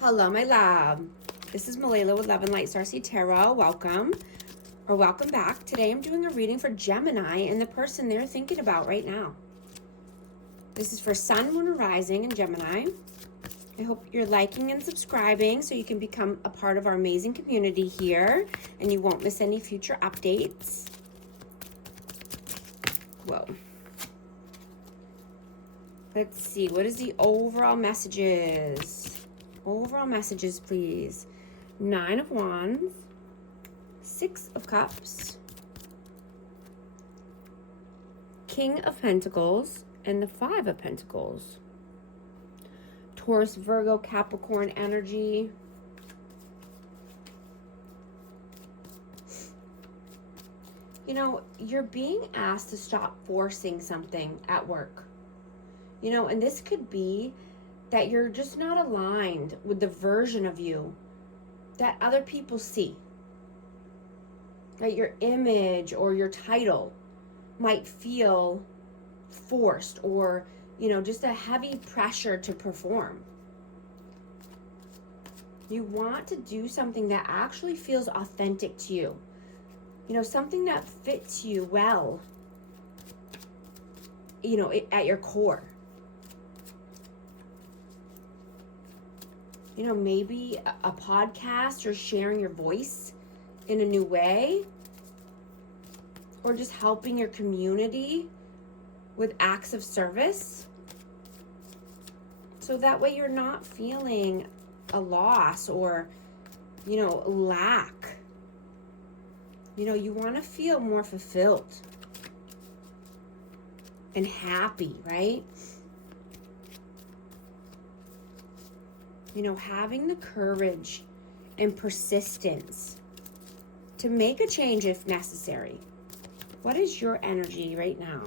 Hello, my love. This is Malayla with Love and Light Starseed Tarot. Welcome back. Today I'm doing a reading for Gemini and the person they're thinking about right now. This is for Sun, Moon, and Rising in Gemini. I hope you're liking and subscribing so you can become a part of our amazing community here and you won't miss any future updates. Whoa. Let's see, what is the overall messages? Overall messages, please. 9 of Wands, 6 of Cups, King of Pentacles, and the 5 of Pentacles. Taurus, Virgo, Capricorn energy. You know, you're being asked to stop forcing something at work. You know, and this could be that you're just not aligned with the version of you that other people see. That your image or your title might feel forced or, you know, just a heavy pressure to perform. You want to do something that actually feels authentic to you. You know, something that fits you well, you know, at your core. You know, maybe a podcast or sharing your voice in a new way, or just helping your community with acts of service. So that way you're not feeling a loss or, you know, lack. You know, you want to feel more fulfilled and happy, right? You know, having the courage and persistence to make a change if necessary. What is your energy right now?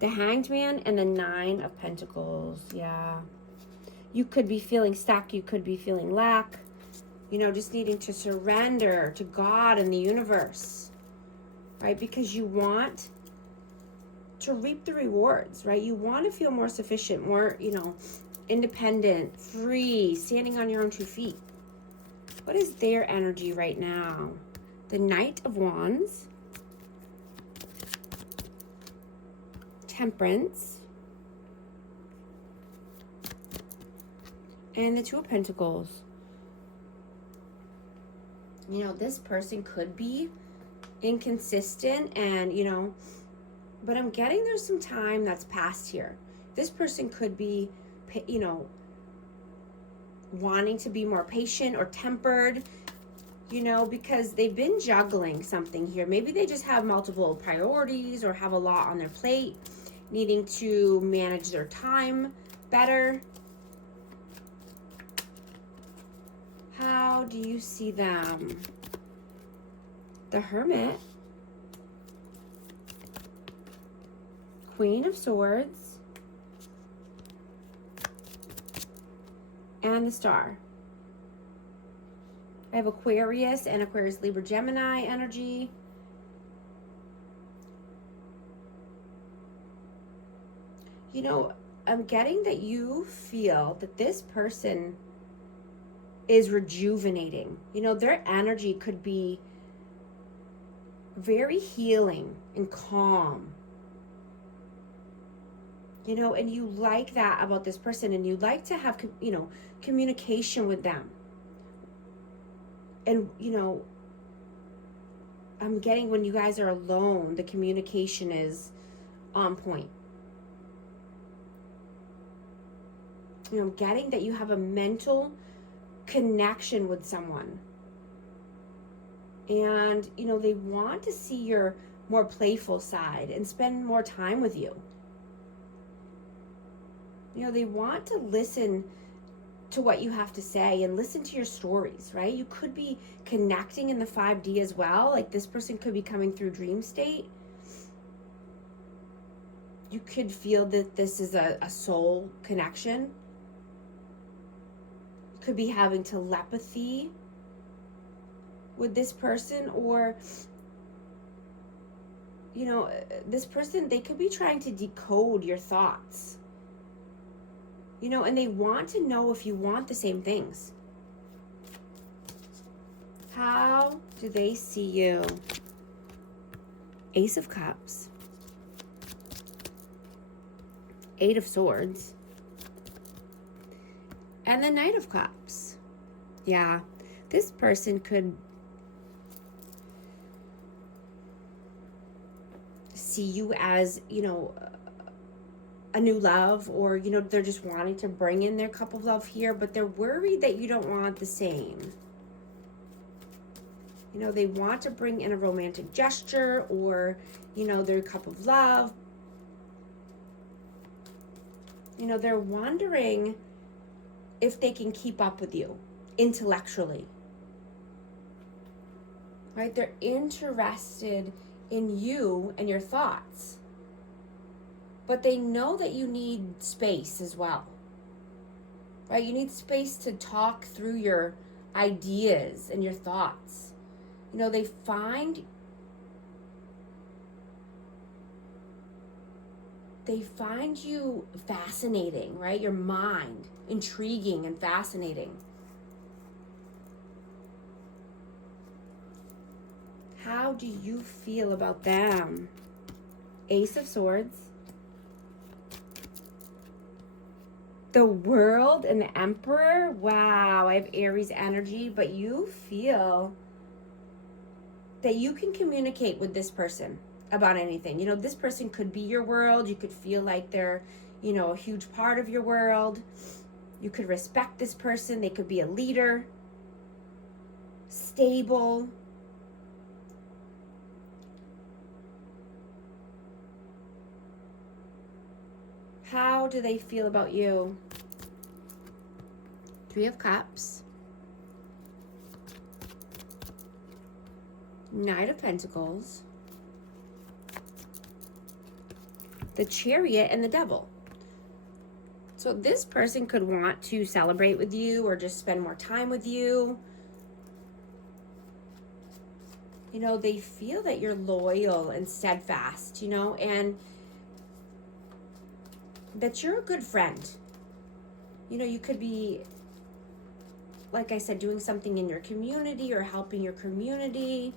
The Hanged Man and the 9 of Pentacles. Yeah. You could be feeling stuck. You could be feeling lack. You know, just needing to surrender to God and the universe. Right? Because you want to reap the rewards, right? You want to feel more sufficient, more, you know, independent, free, standing on your own 2 feet. What is their energy right now? The Knight of Wands, Temperance, and the 2 of Pentacles. You know, this person could be inconsistent and, you know, but I'm getting there's some time that's passed here. This person could be, you know, wanting to be more patient or tempered, you know, because they've been juggling something here. Maybe they just have multiple priorities or have a lot on their plate, needing to manage their time better. How do you see them? The Hermit, Queen of Swords, and the Star. I have Aquarius and Aquarius, Libra, Gemini energy. You know, I'm getting that you feel that this person is rejuvenating. You know, their energy could be very healing and calm. You know, and you like that about this person, and you like to have, you know, communication with them. And, you know, I'm getting when you guys are alone, the communication is on point. You know, I'm getting that you have a mental connection with someone. And, you know, they want to see your more playful side and spend more time with you. You know, they want to listen to what you have to say and listen to your stories, right? You could be connecting in the 5D as well. Like this person could be coming through dream state. You could feel that this is a soul connection. You could be having telepathy with this person, or, you know, this person, they could be trying to decode your thoughts. You know, and they want to know if you want the same things. How do they see you? Ace of Cups. 8 of Swords. And the Knight of Cups. Yeah, this person could see you as, you know, a new love, or, you know, they're just wanting to bring in their cup of love here, but they're worried that you don't want the same. You know, they want to bring in a romantic gesture or, you know, their cup of love. You know, they're wondering if they can keep up with you intellectually. Right? They're interested in you and your thoughts. But they know that you need space as well. Right? You need space to talk through your ideas and your thoughts. You know, they find you fascinating, right? Your mind, intriguing and fascinating. How do you feel about them? Ace of Swords. The World and the Emperor. Wow, I have Aries energy, but you feel that you can communicate with this person about anything. You know, this person could be your world. You could feel like they're, you know, a huge part of your world. You could respect this person. They could be a leader, stable. How do they feel about you? 3 of Cups. Knight of Pentacles. The Chariot and the Devil. So this person could want to celebrate with you or just spend more time with you. You know, they feel that you're loyal and steadfast, you know, and that you're a good friend. You know, you could be, like I said, doing something in your community or helping your community.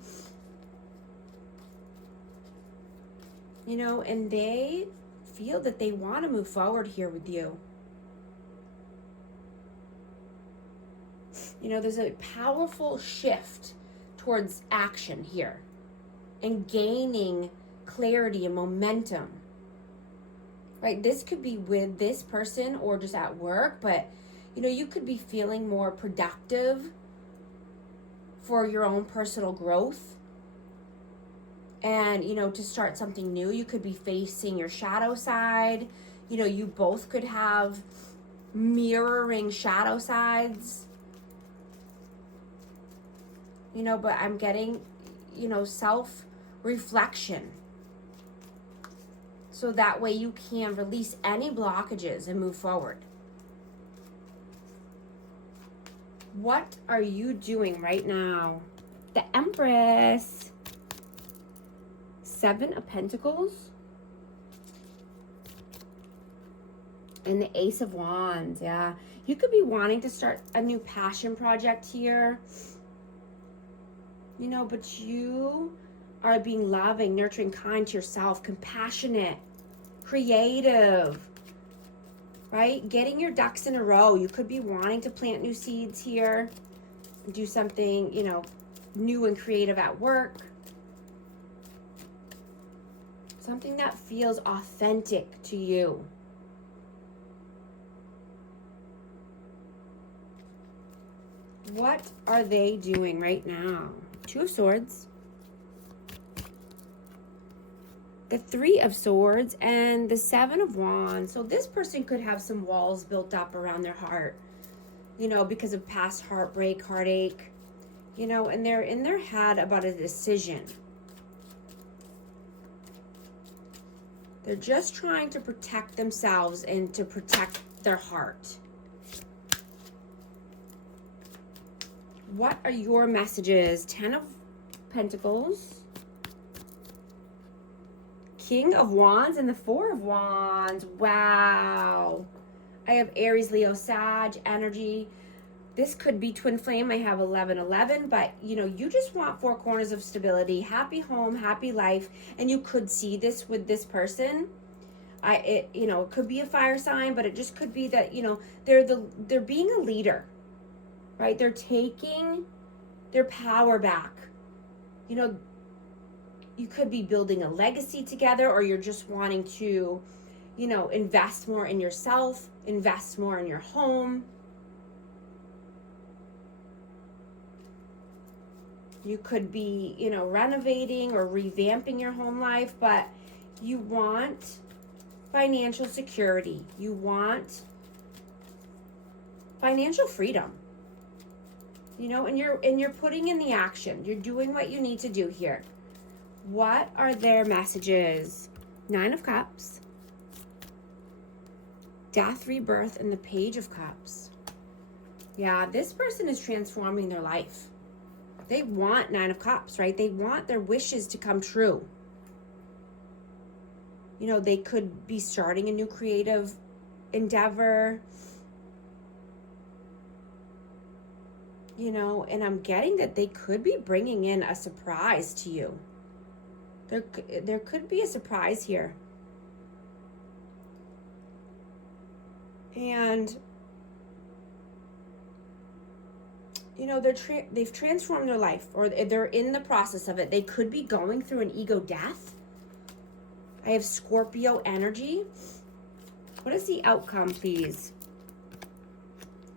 You know, and they feel that they want to move forward here with you. You know, there's a powerful shift towards action here and gaining clarity and momentum. Right? This could be with this person or just at work, but, you know, you could be feeling more productive for your own personal growth. And, you know, to start something new, you could be facing your shadow side. You know, you both could have mirroring shadow sides. You know, but I'm getting, you know, self-reflection. So that way you can release any blockages and move forward. What are you doing right now? The Empress. 7 of Pentacles. And the Ace of Wands, yeah. You could be wanting to start a new passion project here. You know, but you are being loving, nurturing, kind to yourself, compassionate, creative, right? Getting your ducks in a row. You could be wanting to plant new seeds here, do something, you know, new and creative at work. Something that feels authentic to you. What are they doing right now? 2 of Swords. The 3 of Swords and the 7 of Wands. So this person could have some walls built up around their heart, you know, because of past heartbreak, heartache, you know, and they're in their head about a decision. They're just trying to protect themselves and to protect their heart. What are your messages? 10 of Pentacles. King of Wands and the 4 of Wands. Wow. I have Aries, Leo, Sag energy. This could be twin flame. I have 1111, but you know, you just want four corners of stability, happy home, happy life, and you could see this with this person. You know, it could be a fire sign, but it just could be that, you know, they're being a leader, right? They're taking their power back. You know, you could be building a legacy together, or you're just wanting to, you know, invest more in yourself, invest more in your home. You could be, you know, renovating or revamping your home life, but you want financial security. You want financial freedom. You know, and you're putting in the action. You're doing what you need to do here. What are their messages? 9 of Cups, Death, Rebirth, and the Page of Cups. Yeah, this person is transforming their life. They want 9 of Cups, right? They want their wishes to come true. You know, they could be starting a new creative endeavor. You know, and I'm getting that they could be bringing in a surprise to you. There could be a surprise here. And you know, they've transformed their life, or they're in the process of it. They could be going through an ego death. I have Scorpio energy. What is the outcome, please?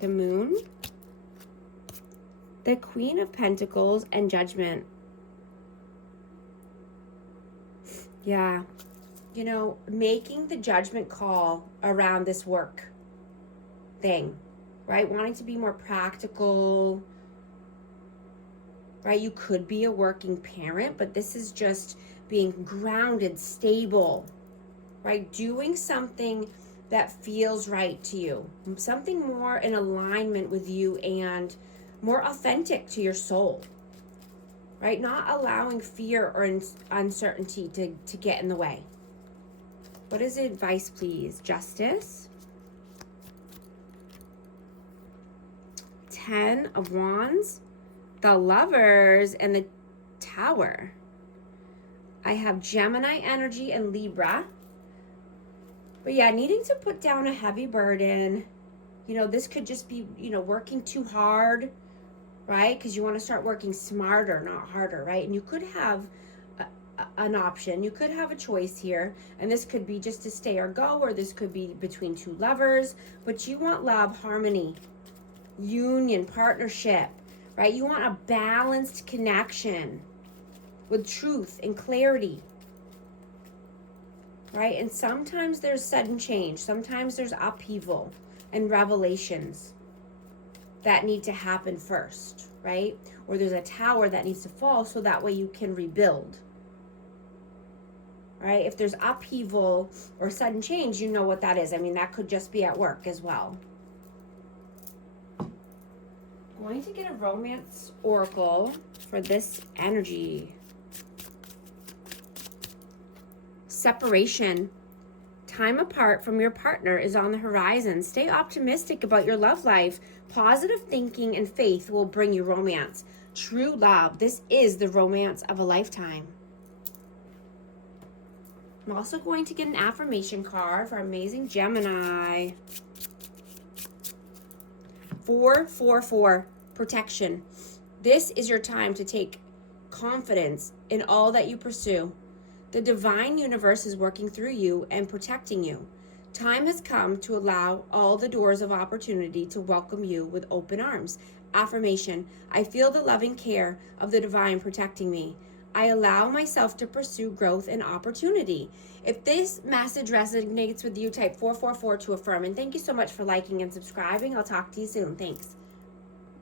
The Moon, the Queen of Pentacles, and Judgment. Yeah. You know, making the judgment call around this work thing, right? Wanting to be more practical, right? You could be a working parent, but this is just being grounded, stable, right? Doing something that feels right to you, something more in alignment with you and more authentic to your soul, right? Not allowing fear or uncertainty to get in the way. What is the advice, please? Justice, 10 of Wands, the Lovers, and the Tower. I have Gemini energy and Libra. But yeah, needing to put down a heavy burden. You know, this could just be, you know, working too hard, right? Because you want to start working smarter, not harder, right? And you could have an option. You could have a choice here. And this could be just to stay or go, or this could be between two lovers. But you want love, harmony, union, partnership, right? You want a balanced connection with truth and clarity, right? And sometimes there's sudden change. Sometimes there's upheaval and revelations that need to happen first, right? Or there's a tower that needs to fall so that way you can rebuild, right? If there's upheaval or sudden change, you know what that is. I mean, that could just be at work as well. Going to get a romance oracle for this energy. Separation. Time apart from your partner is on the horizon. Stay optimistic about your love life. Positive thinking and faith will bring you romance. True love. This is the romance of a lifetime. I'm also going to get an affirmation card for amazing Gemini. 444. Protection. This is your time to take confidence in all that you pursue. The divine universe is working through you and protecting you. Time has come to allow all the doors of opportunity to welcome you with open arms. Affirmation. I feel the loving care of the divine protecting me. I allow myself to pursue growth and opportunity. If this message resonates with you, type 444 to affirm. And thank you so much for liking and subscribing. I'll talk to you soon. Thanks.